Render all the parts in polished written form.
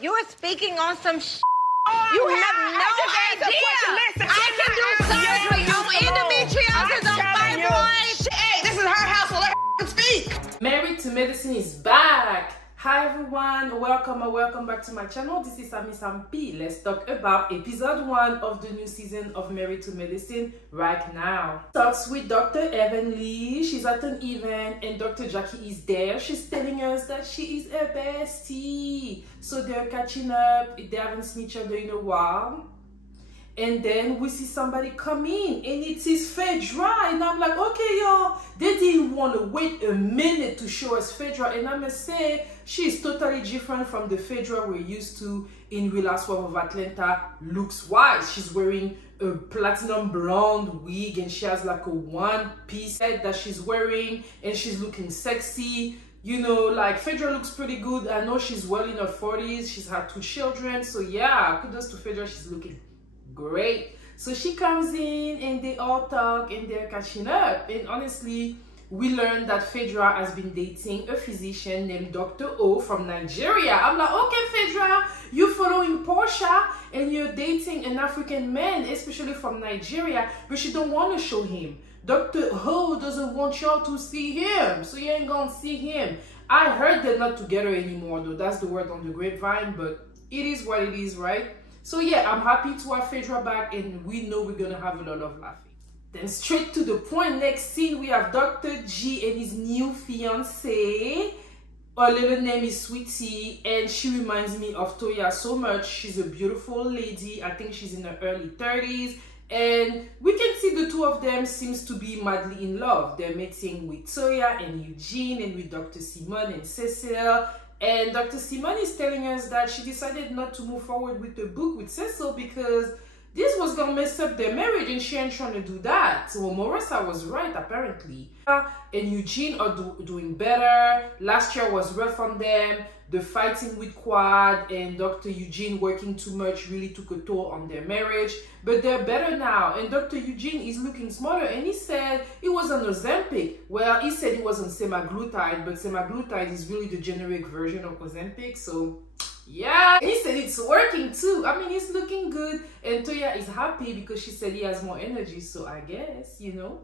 You are speaking on some you have no idea. I can do surgery on endometriosis, on fibroids. Hey, this is her house, so let her speak. Married to Medicine is back. Hi everyone, welcome or welcome back to my channel. This is Sam P. Let's talk about episode 1 of the new season of Married to Medicine right now. Talks with Dr. Evly. She's at an event and Dr. Jackie is there. She's telling us that she is a bestie. So they're catching up. They haven't seen each other in a while. And then we see somebody come in and it is Phaedra, and I'm like, okay y'all, they didn't want to wait a minute to show us Phaedra, and I must say she's totally different from the Phaedra we're used to in Real Housewives of Atlanta looks wise. She's wearing a platinum blonde wig and she has like a one-piece set that she's wearing and she's looking sexy. You know, like Phaedra looks pretty good. I know she's well in her 40s. She's had 2 children. So yeah, kudos to Phaedra. She's looking great. So she comes in and they all talk and they're catching up. And honestly, we learned that Phaedra has been dating a physician named Dr. O from Nigeria. I'm like, okay, Phaedra, you're following Portia and you're dating an African man, especially from Nigeria, but you don't want to show him. Dr. O doesn't want y'all to see him, so you ain't gonna see him. I heard they're not together anymore, though. That's the word on the grapevine, but it is what it is, right? So yeah, I'm happy to have Phaedra back and we know we're gonna have a lot of laughing. Then straight to the point, next scene we have Dr. G and his new fiancé. Her little name is Sweetie and she reminds me of Toya so much. She's a beautiful lady. I think she's in her early 30s. And we can see the two of them seems to be madly in love. They're meeting with Toya and Eugene and with Dr. Simone and Cecil. And Dr. Simone is telling us that she decided not to move forward with the book with Cecil because this was going to mess up their marriage and she ain't trying to do that. So Marissa was right, apparently. And Eugene are doing better. Last year was rough on them. The fighting with Quad and Dr. Eugene working too much really took a toll on their marriage. But they're better now. And Dr. Eugene is looking smarter. And he said it was on Ozempic. Well, he said it was on semaglutide. But semaglutide is really the generic version of Ozempic. So yeah, he said it's working too. I mean, he's looking good. And Toya is happy because she said he has more energy. So I guess, you know.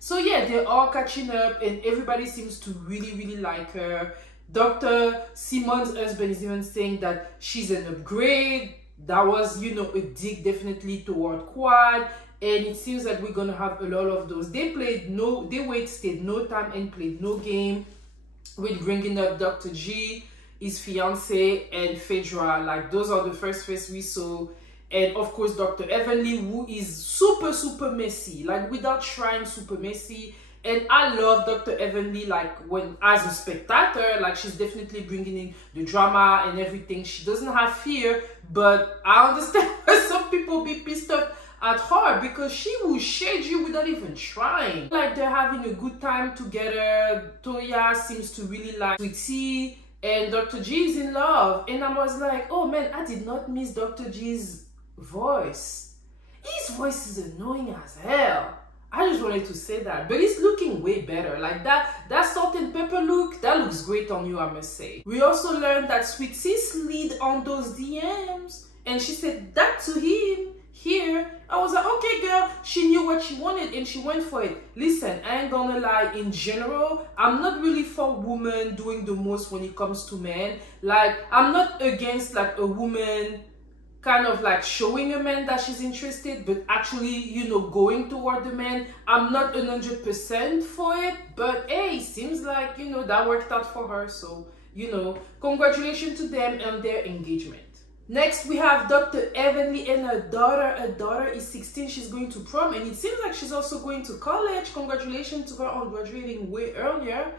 So yeah, they're all catching up and everybody seems to really like her. Dr. Simone's husband is even saying that she's an upgrade. That was, you know, a dig definitely toward Quad. And it seems like we're gonna have a lot of those. They wasted no time and played no game with bringing up Dr. G, his fiance, and Phaedra. Like, those are the first face we saw. And of course, Dr. Evly, who is super messy, like without trying, super messy. And I love Dr. Evly, like when as a spectator, like she's definitely bringing in the drama and everything. She doesn't have fear, but I understand why some people be pissed off at her because she will shade you without even trying. Like they're having a good time together. Toya seems to really like Sweetie and Dr. G is in love. And I was like, oh man, I did not miss Dr. G's voice. His voice is annoying as hell. I just wanted to say that, but it's looking way better. Like that salt and pepper look, that looks great on you, I must say. We also learned that Sweetie slid on those DMs and she said that to him here. I was like, okay girl, she knew what she wanted and she went for it. Listen, I ain't gonna lie, in general, I'm not really for women doing the most when it comes to men. Like, I'm not against like a woman kind of like showing a man that she's interested, but actually, you know, going toward the man. I'm not 100% for it, but hey, seems like, you know, that worked out for her. So, you know, congratulations to them and their engagement. Next, we have Dr. Evly and her daughter. Her daughter is 16. She's going to prom, and it seems like she's also going to college. Congratulations to her on graduating way earlier.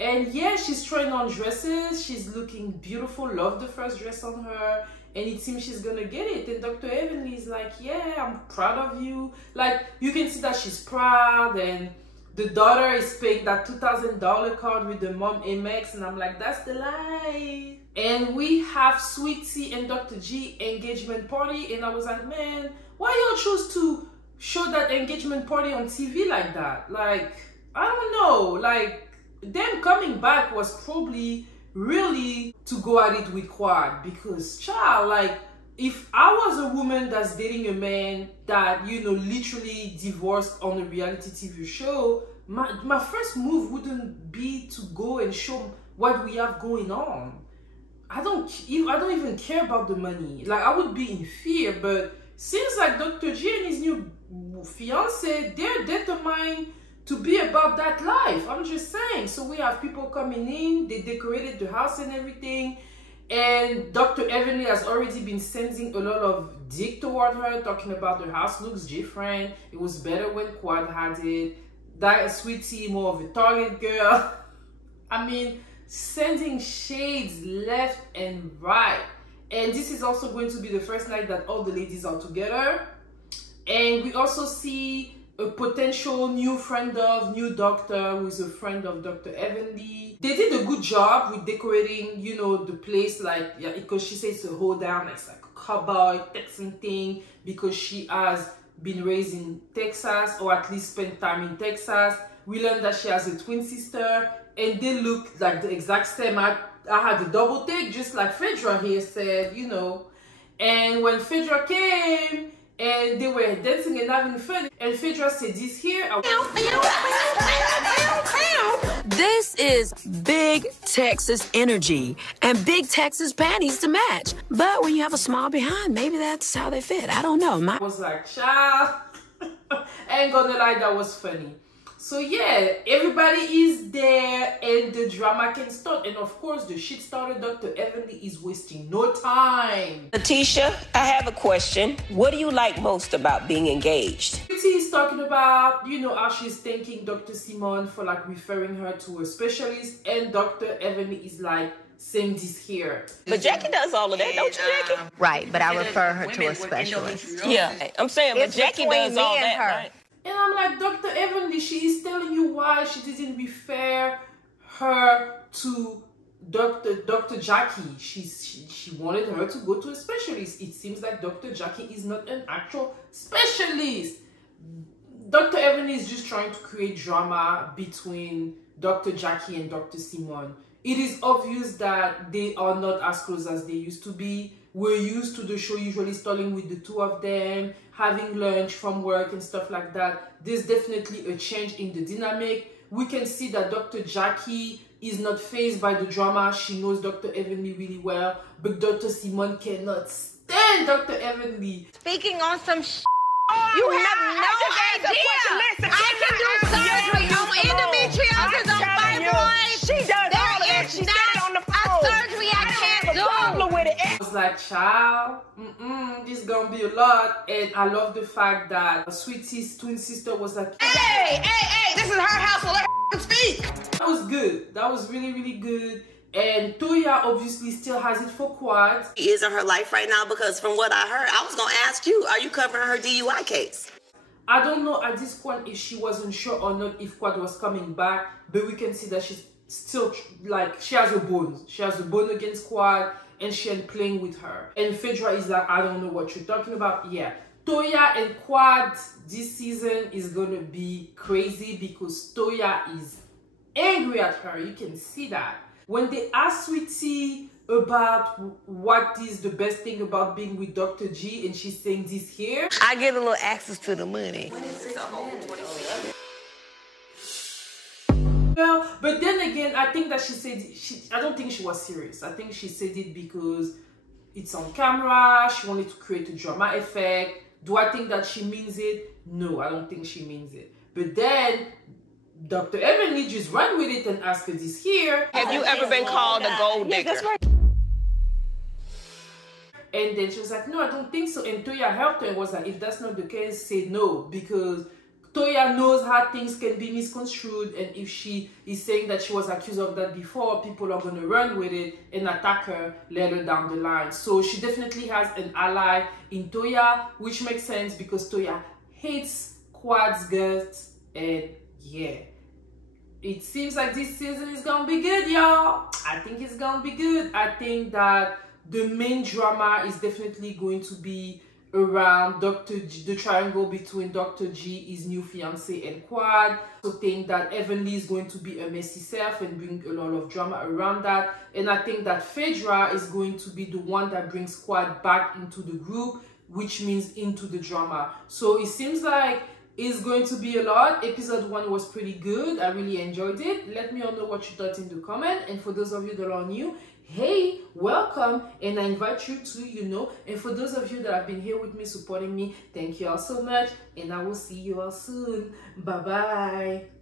And yeah, she's trying on dresses. She's looking beautiful. Love the first dress on her. And it seems she's gonna get it. And Dr. Evly is like, yeah, I'm proud of you. Like, you can see that she's proud. And the daughter is paying that $2,000 card with the mom Amex. And I'm like, that's the life. And we have Sweetie and Dr. G engagement party. And I was like, man, why y'all choose to show that engagement party on TV like that? Like, I don't know. Like, them coming back was probably really to go at it with Quad, because child, like, if I was a woman that's dating a man that, you know, literally divorced on a reality TV show, my first move wouldn't be to go and show what we have going on. I don't even care about the money. Like, I would be in fear, but seems like Dr. G and his new fiance, they're determined to be about that life. I'm just saying. So we have people coming in, they decorated the house and everything, and Dr. Evly has already been sending a lot of dick toward her, talking about the house looks different, it was better when Quad had it, that sweetie more of a Target girl. I mean, sending shades left and right. And this is also going to be the first night that all the ladies are together. And we also see a potential new doctor who is a friend of Dr. Evly. They did a good job with decorating, you know, the place, like, yeah, because she says to hold down, it's like a cowboy Texan thing, because she has been raised in Texas, or at least spent time in Texas. We learned that she has a twin sister, and they look like the exact same. I had a double take, just like Phaedra here said, you know. And when Phaedra came, and they were dancing and having fun, and Phaedra said this here. This is big Texas energy and big Texas panties to match. But when you have a small behind, maybe that's how they fit. I don't know. I was like, child. I ain't gonna lie, that was funny. So yeah, everybody is there and the drama can start. And of course, the shit starter, Dr. Evly, is wasting no time. Letitia, I have a question. What do you like most about being engaged? She's talking about, you know, how she's thanking Dr. Simone for like referring her to a specialist. And Dr. Evly is like saying this here. But Jackie does all of that, don't you, Jackie? Right, but I refer her to a specialist. Yeah, I'm saying, but Jackie does all that, right? And I'm like, Dr. Evly, she is telling you why she didn't refer her to Dr. Jackie. She wanted her to go to a specialist. It seems like Dr. Jackie is not an actual specialist. Dr. Evly is just trying to create drama between Dr. Jackie and Dr. Simone. It is obvious that they are not as close as they used to be. We're used to the show usually starting with the two of them, having lunch from work and stuff like that. There's definitely a change in the dynamic. We can see that Dr. Jackie is not fazed by the drama. She knows Dr. Evly really well, but Dr. Simone cannot stand Dr. Evly. Speaking on some you have no idea. I can do surgery on endometriosis, on fibroids. She does all of that. She said it on the phone. Surgery I can't do. I was like, child, this is gonna be a lot. And I love the fact that Sweetie's twin sister was like, Hey, this is her house, so let her speak. that was good. That was really, really good. And Toya obviously still has it for Quad. He is in her life right now, because from what I heard, I was going to ask you, are you covering her DUI case? I don't know at this point if she wasn't sure or not if Quad was coming back, but we can see that she's still, like, she has a bone. She has a bone against Quad, and she ain't playing with her. And Phaedra is like, I don't know what you're talking about. Yeah. Toya and Quad this season is going to be crazy because Toya is angry at her. You can see that. When they ask Sweetie about what is the best thing about being with Dr. G, and she's saying this here. I get a little access to the money. Well, but then again, I think that she said, I don't think she was serious. I think she said it because it's on camera. She wanted to create a drama effect. Do I think that she means it? No, I don't think she means it. But then Dr. Evly just ran with it and asked her this here. Have you ever been called a gold digger? And then she was like, no, I don't think so. And Toya helped her and was like, if that's not the case, say no. Because Toya knows how things can be misconstrued. And if she is saying that she was accused of that before, people are going to run with it and attack her later down the line. So she definitely has an ally in Toya, which makes sense because Toya hates Quad's guts. And yeah, it seems like this season is gonna be good, y'all. I think it's gonna be good. I think that the main drama is definitely going to be around the triangle between Dr. G, his new fiancé, and Quad. So think that Evly is going to be a messy self and bring a lot of drama around that. And I think that Phaedra is going to be the one that brings Quad back into the group, which means into the drama. So it seems like it's going to be a lot. Episode 1 was pretty good. I really enjoyed it. Let me all know what you thought in the comment. And for those of you that are new, hey, welcome, and I invite you to, and for those of you that have been here with me, supporting me, thank you all so much, and I will see you all soon. Bye-bye.